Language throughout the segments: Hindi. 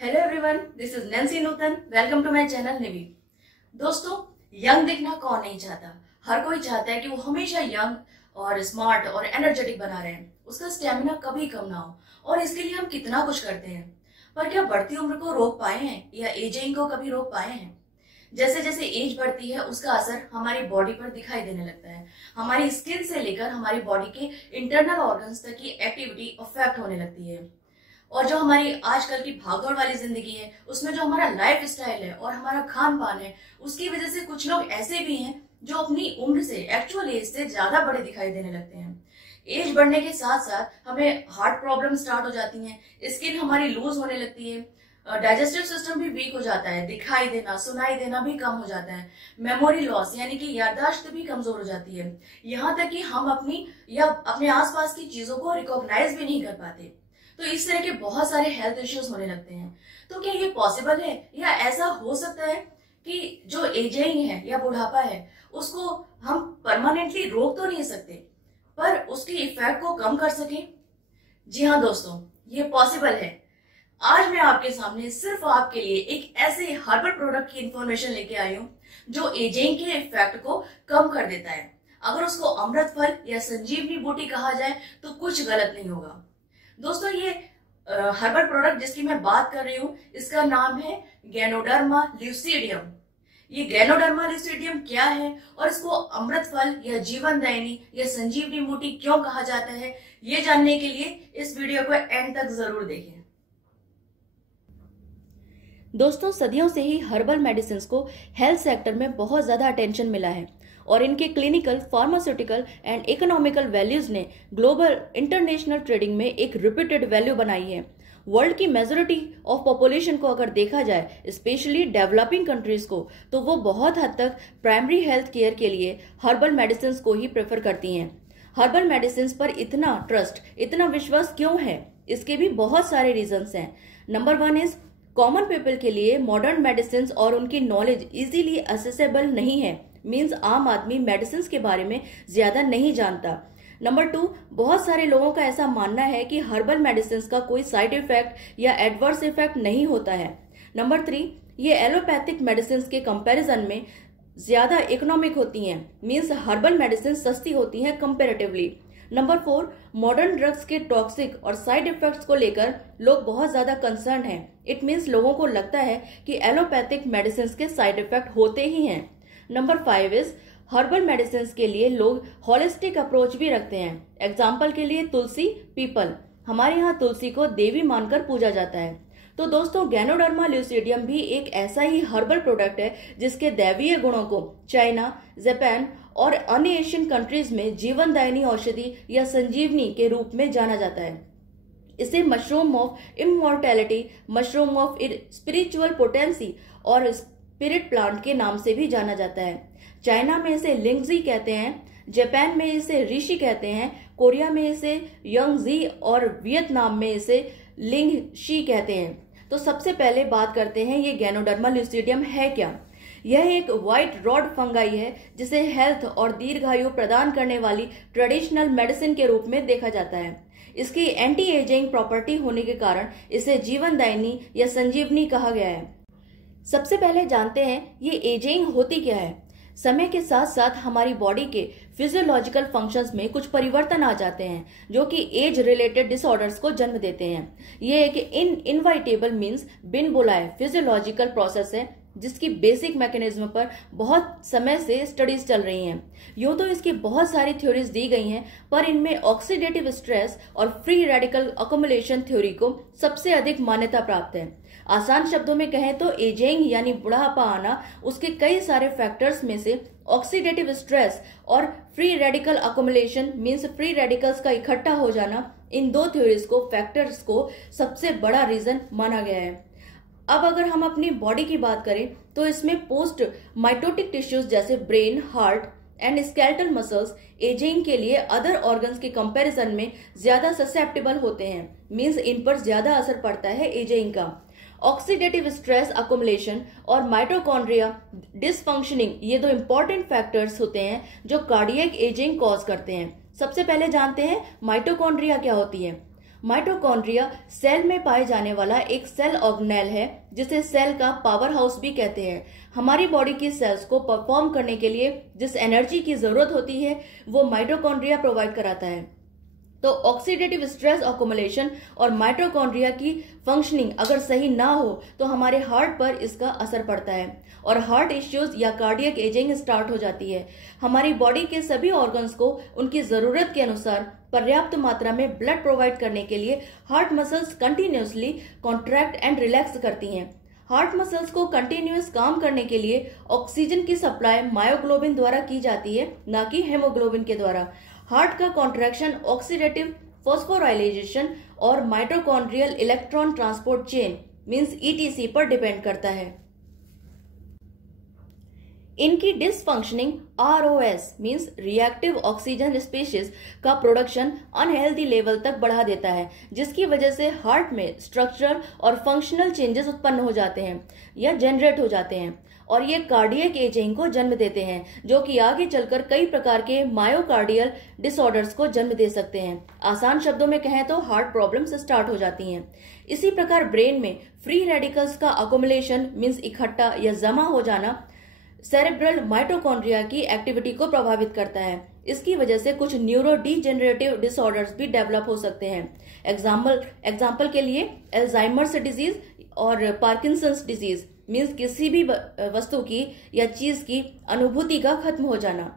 Hello everyone, this is Nancy Nutan. Welcome to my channel Nivi. दोस्तों, यंग दिखना कौन नहीं चाहता। हर कोई चाहता है कि वो हमेशा यंग और स्मार्ट और एनर्जेटिक बना रहे, उसका स्टेमिना कभी कम ना हो। और इसके लिए हम कितना कुछ करते हैं, पर क्या बढ़ती उम्र को रोक पाए हैं या एजिंग को कभी रोक पाए हैं? जैसे जैसे एज बढ़ती है उसका असर हमारी बॉडी पर दिखाई देने लगता है। हमारी स्किन से लेकर हमारी बॉडी के इंटरनल ऑर्गन्स तक की एक्टिविटी अफेक्ट होने लगती है। और जो हमारी आजकल की भागदौड़ वाली जिंदगी है, उसमें जो हमारा लाइफ स्टाइल है और हमारा खान पान है, उसकी वजह से कुछ लोग ऐसे भी हैं जो अपनी उम्र से, एक्चुअल एज से ज्यादा बड़े दिखाई देने लगते हैं। एज बढ़ने के साथ साथ हमें हार्ट प्रॉब्लम स्टार्ट हो जाती हैं, स्किन हमारी लूज होने लगती है, डाइजेस्टिव सिस्टम भी वीक हो जाता है, दिखाई देना सुनाई देना भी कम हो जाता है, मेमोरी लॉस यानी कि याददाश्त भी कमजोर हो जाती है। यहाँ तक कि हम अपनी या अपने आसपास की चीजों को रिकॉग्नाइज भी नहीं कर पाते। तो इस तरह के बहुत सारे हेल्थ इश्यूज होने लगते हैं। तो क्या ये पॉसिबल है या ऐसा हो सकता है कि जो एजिंग है या बुढ़ापा है उसको हम परमानेंटली रोक तो नहीं सकते, पर उसके इफेक्ट को कम कर सके? जी हाँ दोस्तों, ये पॉसिबल है। आज मैं आपके सामने सिर्फ आपके लिए एक ऐसे हर्बल प्रोडक्ट की इंफॉर्मेशन लेके आई हूँ जो एजिंग के इफेक्ट को कम कर देता है। अगर उसको अमृत फल या संजीवनी बूटी कहा जाए तो कुछ गलत नहीं होगा। दोस्तों, ये हर्बल प्रोडक्ट जिसकी मैं बात कर रही हूँ, इसका नाम है गैनोडर्मा ल्यूसीडियम। ये गैनोडर्मा ल्यूसीडियम क्या है और इसको अमृत फल या जीवन दायिनी या संजीवनी बूटी क्यों कहा जाता है, ये जानने के लिए इस वीडियो को एंड तक जरूर देखें। दोस्तों, सदियों से ही हर्बल मेडिसिन को हेल्थ सेक्टर में बहुत ज्यादा अटेंशन मिला है और इनके clinical, pharmaceutical and economical values ने ग्लोबल इंटरनेशनल ट्रेडिंग में एक रिपीटेड वैल्यू बनाई है। वर्ल्ड की मेजोरिटी ऑफ पॉपुलेशन को अगर देखा जाए, स्पेशली डेवलपिंग कंट्रीज को, तो वो बहुत हद तक प्राइमरी हेल्थ केयर के लिए हर्बल मेडिसिन को ही प्रेफर करती हैं। हर्बल मेडिसिन पर इतना ट्रस्ट, इतना विश्वास क्यों है? इसके भी बहुत सारे रीजंस हैं। नंबर 1 इज कॉमन पीपल के लिए मॉडर्न मेडिसिन और उनकी नॉलेज इजीली असेसेबल नहीं है। मीन्स आम आदमी मेडिसिन के बारे में ज्यादा नहीं जानता। नंबर 2, बहुत सारे लोगों का ऐसा मानना है कि हर्बल मेडिसिन का कोई साइड इफेक्ट या एडवर्स इफेक्ट नहीं होता है। नंबर 3, ये एलोपैथिक मेडिसिन के कंपैरिजन में ज्यादा इकोनॉमिक होती हैं। मीन्स हर्बल मेडिसिन सस्ती होती हैं कंपेरेटिवली। नंबर 4, मॉडर्न ड्रग्स के टॉक्सिक और साइड इफेक्ट्स को लेकर लोग बहुत ज्यादा कंसर्न हैं। इट मीन्स लोगों को लगता है कि एलोपैथिक मेडिसिन के साइड इफेक्ट होते ही हैं। नंबर 5 इज हर्बल मेडिसिन के लिए लोग होलिस्टिक अप्रोच भी रखते हैं। एग्जाम्पल के लिए तुलसी, पीपल। हमारे यहाँ तुलसी को देवी मानकर पूजा जाता है। तो दोस्तों, गैनोडर्मा ल्यूसीडियम भी एक ऐसा ही हर्बल प्रोडक्ट है जिसके दैवीय गुणों को चाइना, जापान और अन्य एशियन कंट्रीज में जीवन दायिनी औषधि या संजीवनी के रूप में जाना जाता है। इसे mushroom of immortality, mushroom of spiritual potency और स्पिरिट प्लांट के नाम से भी जाना जाता है। चाइना में इसे लिंगजी कहते हैं, जापान में इसे ऋषि कहते हैं, कोरिया में इसे यंगजी और वियतनाम में इसे लिंगशी कहते हैं। तो सबसे पहले बात करते हैं ये गैनोडर्मा ल्यूसीडियम है क्या। यह एक व्हाइट रॉड फंगाई है जिसे हेल्थ और दीर्घायु प्रदान करने वाली ट्रेडिशनल मेडिसिन के रूप में देखा जाता है। इसकी एंटी एजिंग प्रॉपर्टी होने के कारण इसे जीवनदायिनी या संजीवनी कहा गया है। सबसे पहले जानते हैं ये एजिंग होती क्या है। समय के साथ साथ हमारी बॉडी के फिजियोलॉजिकल फंक्शंस में कुछ परिवर्तन आ जाते हैं जो कि एज रिलेटेड डिसऑर्डर्स को जन्म देते हैं। ये एक इनवाइटेबल मीन्स बिन बुलाए फिजियोलॉजिकल प्रोसेस है जिसकी बेसिक मैकेनिज्म पर बहुत समय से स्टडीज चल रही हैं। यूं तो इसकी बहुत सारी थ्योरीज दी गई हैं, पर इनमें ऑक्सीडेटिव स्ट्रेस और फ्री रेडिकल अकोमुलेशन थ्योरी को सबसे अधिक मान्यता प्राप्त है। आसान शब्दों में कहें तो एजिंग यानी बुढ़ापा आना, उसके कई सारे फैक्टर्स में से ऑक्सीडेटिव स्ट्रेस और free radical accumulation means free radicals का इकट्ठा हो जाना, इन दो थ्योरीज को, फैक्टर्स को सबसे बड़ा रीजन माना गया है। अब अगर हम अपनी बॉडी की बात करें तो इसमें पोस्ट माइटोटिक टिश्यूज जैसे brain, heart and skeletal muscles ageing के लिए अदर ऑर्गन्स के कंपैरिजन में ज्यादा ससेप्टेबल होते हैं। मीन्स इन पर ज्यादा असर पड़ता है एजिंग का। ऑक्सीडेटिव स्ट्रेस अकोमुलेशन और माइटोकॉन्ड्रिया डिसफंक्शनिंग, ये दो इंपॉर्टेंट फैक्टर्स होते हैं जो कार्डियक एजिंग कॉज करते हैं। सबसे पहले जानते हैं माइटोकॉन्ड्रिया क्या होती है। माइटोकॉन्ड्रिया सेल में पाए जाने वाला एक सेल ऑर्गेनेल है जिसे सेल का पावर हाउस भी कहते हैं। हमारी बॉडी की सेल्स को परफॉर्म करने के लिए जिस एनर्जी की जरूरत होती है वो माइटोकॉन्ड्रिया प्रोवाइड कराता है। तो ऑक्सीडेटिव स्ट्रेस अकोमुलेशन और माइटोकॉन्ड्रिया की फंक्शनिंग अगर सही ना हो तो हमारे हार्ट पर इसका असर पड़ता है और हार्ट इश्यूज या कार्डियक एजिंग स्टार्ट हो जाती है। हमारी बॉडी के सभी ऑर्गन्स को उनकी जरूरत के अनुसार पर्याप्त मात्रा में ब्लड प्रोवाइड करने के लिए heart muscles continuously contract and relax करती हैं। हार्ट मसल्स को कंटिन्यूअस काम करने के लिए ऑक्सीजन की सप्लाई मायोग्लोबिन द्वारा की जाती है, न कि हेमोग्लोबिन के द्वारा। हार्ट का कॉन्ट्रैक्शन ऑक्सीडेटिव फॉस्फोराइलेशन और mitochondrial electron transport chain means etc पर डिपेंड करता है। इनकी dysfunctioning ROS means reactive oxygen species का प्रोडक्शन अनहेल्दी लेवल तक बढ़ा देता है, जिसकी वजह से हार्ट में स्ट्रक्चरल और फंक्शनल चेंजेस उत्पन्न हो जाते हैं या जनरेट हो जाते हैं और ये कार्डियक एजिंग को जन्म देते हैं, जो कि आगे चलकर कई प्रकार के मायोकार्डियल डिसऑर्डर्स को जन्म दे सकते हैं। आसान शब्दों में कहें तो हार्ट प्रॉब्लम्स स्टार्ट हो जाती हैं। इसी प्रकार ब्रेन में फ्री रेडिकल्स का अकोमुलेशन मींस इकट्ठा या जमा हो जाना सेरेब्रल माइटोकॉन्ड्रिया की एक्टिविटी को प्रभावित करता है। इसकी वजह से कुछ न्यूरो डीजेनरेटिव डिसऑर्डर्स भी डेवलप हो सकते हैं। एग्जाम्पल के लिए अल्जाइमर्स डिजीज और पार्किंसंस डिजीज मींस किसी भी वस्तु की या चीज की अनुभूति का खत्म हो जाना।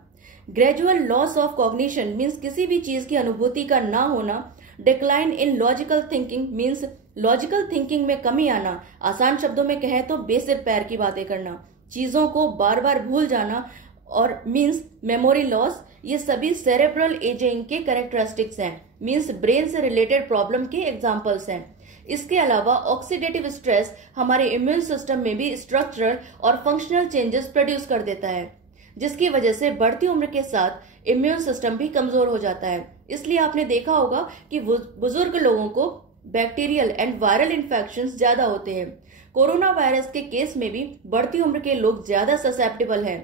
Gradual loss of cognition means किसी भी चीज की अनुभूति का ना होना। Decline in logical thinking means logical thinking में कमी आना। आसान शब्दों में कहें तो बेसिक पैर की बातें करना, चीजों को बार बार भूल जाना और मींस मेमोरी लॉस। ये सभी सेरेब्रल एजिंग के कैरेक्टरिस्टिक्स हैं, मींस ब्रेन से रिलेटेड प्रॉब्लम के एग्जांपल्स हैं। इसके अलावा ऑक्सीडेटिव स्ट्रेस हमारे इम्यून सिस्टम में भी स्ट्रक्चरल और फंक्शनल चेंजेस प्रोड्यूस कर देता है, जिसकी वजह से बढ़ती उम्र के साथ इम्यून सिस्टम भी कमजोर हो जाता है। इसलिए आपने देखा होगा कि बुजुर्ग लोगों को बैक्टीरियल एंड वायरल इन्फेक्शंस ज्यादा होते हैं। कोरोना वायरस के केस में भी बढ़ती उम्र के लोग ज्यादा ससेप्टेबल हैं।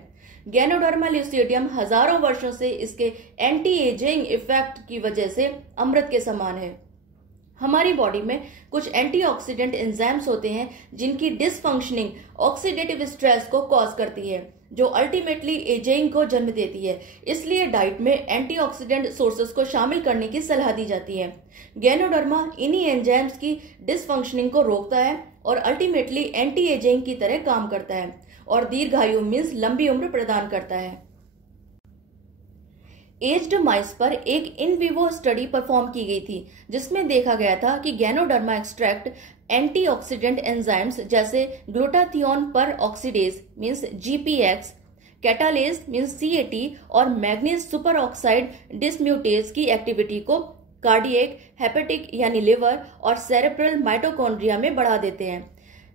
गैनोडर्मा ल्यूसिडियम हजारों वर्षों से इसके एंटी एजिंग इफेक्ट की वजह से अमृत के समान है। हमारी बॉडी में कुछ एंटीऑक्सीडेंट एंजाइम्स होते हैं जिनकी डिसफंक्शनिंग ऑक्सीडेटिव स्ट्रेस को कॉज करती है, जो अल्टीमेटली एजिंग को जन्म देती है। इसलिए डाइट में एंटीऑक्सीडेंट सोर्सेज को शामिल करने की सलाह दी जाती है। गैनोडर्मा इन्हीं एंजाइम्स की डिसफंक्शनिंग को रोकता है और अल्टीमेटली एंटी एजिंग की तरह काम करता है और दीर्घायु मींस लंबी उम्र प्रदान करता है। एज्ड माइस पर एक इन विवो स्टडी परफॉर्म की गई थी, जिसमें देखा गया था कि गैनोडर्मा एक्सट्रैक्ट एंटीऑक्सीडेंट एंजाइम्स जैसे ग्लूटाथियोन पर oxidase means GPX, catalase means CAT और मैग्नीज सुपर ऑक्साइड डिसम्यूटेज की एक्टिविटी को कार्डियक, हेपेटिक यानी लिवर और सेरेब्रल माइटोकॉन्ड्रिया में बढ़ा देते हैं।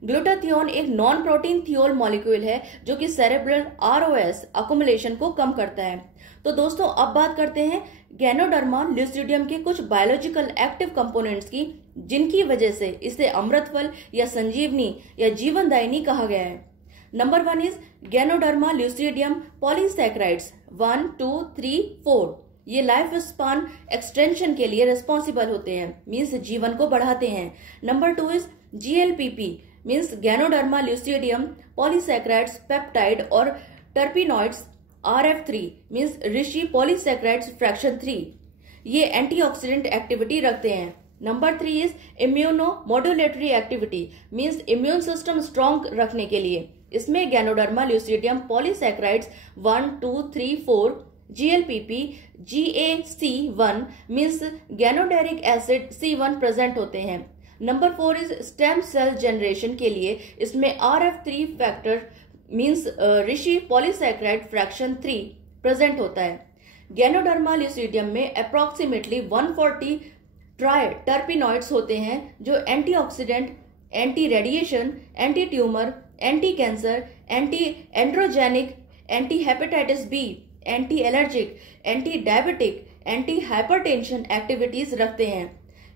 ग्लूटाथियोन एक नॉन प्रोटीन थियोल मॉलिक्यूल है जो कि सेरेब्रल ROS अकोमुलेशन को कम करता है। तो दोस्तों अब बात करते हैं गैनोडर्मा ल्यूसिडियम के कुछ बायोलॉजिकल एक्टिव कंपोनेंट्स की, जिनकी वजह से इसे अमृतफल या संजीवनी या जीवनदायिनी कहा गया है। Number 1 is ganoderma lucidum polysaccharides 1, 2, 3, 4। ये लाइफ स्पान एक्सटेंशन के लिए रिस्पॉन्सिबल होते हैं, मीन्स जीवन को बढ़ाते हैं। Number 2 is GLPP means ganoderma lucidum polysaccharides peptide और terpenoids RF3 means reishi polysaccharides fraction 3। ये एंटीऑक्सीडेंट एक्टिविटी रखते हैं। Number 3 is immunomodulatory activity means immune system strong रखने के लिए। इसमें ganoderma lucidum polysaccharides 1, 2, 3, 4, GLPP GAC1 means ganoderic acid C1 present होते हैं। Number 4 is stem cell generation के लिए इसमें RF3 factor means reishi polysaccharide fraction 3 present होता है। गैनोडर्मा ल्यूसिडियम में अप्रोक्सीमेटली 140 ट्राई टर्पिनॉइड्स होते हैं जो antioxidant, anti radiation, anti tumour, anti cancer, anti androgenic, anti hepatitis B, anti allergic, anti diabetic, anti hypertension activities रखते हैं।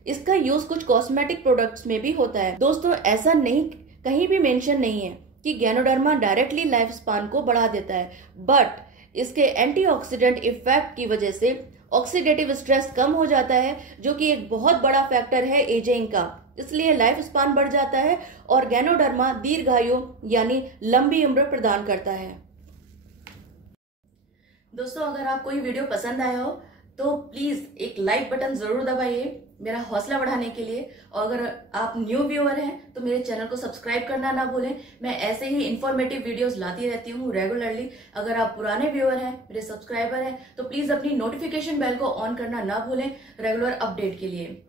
इसका यूज कुछ कॉस्मेटिक प्रोडक्ट्स में भी होता है। दोस्तों ऐसा नहीं कहीं भी मेंशन नहीं है कि गैनोडर्मा डायरेक्टली लाइफ स्पान को बढ़ा देता है, बट इसके एंटीऑक्सीडेंट इफेक्ट की वजह से ऑक्सीडेटिव स्ट्रेस कम हो जाता है, जो कि एक बहुत बड़ा फैक्टर है एजिंग का। इसलिए लाइफ स्पान बढ़ जाता है और गैनोडर्मा दीर्घायु यानी लंबी उम्र प्रदान करता है। दोस्तों, अगर आपको ये वीडियो पसंद आया हो तो प्लीज एक लाइक बटन जरूर दबाइए मेरा हौसला बढ़ाने के लिए। और अगर आप न्यू व्यूअर हैं तो मेरे चैनल को सब्सक्राइब करना ना भूलें। मैं ऐसे ही इंफॉर्मेटिव वीडियोस लाती रहती हूँ रेगुलरली। अगर आप पुराने व्यूअर हैं, मेरे सब्सक्राइबर हैं, तो प्लीज अपनी नोटिफिकेशन बेल को ऑन करना ना भूलें रेगुलर अपडेट के लिए।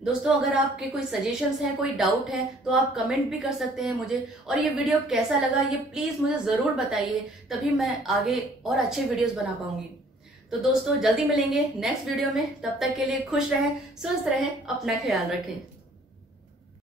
दोस्तों, अगर आपके कोई सजेशंस हैं, कोई डाउट है, तो आप कमेंट भी कर सकते हैं मुझे। और ये वीडियो कैसा लगा ये प्लीज मुझे जरूर बताइए, तभी मैं आगे और अच्छे वीडियोस बना पाऊंगी। तो दोस्तों, जल्दी मिलेंगे नेक्स्ट वीडियो में। तब तक के लिए खुश रहें, स्वस्थ रहें, अपना ख्याल रखें।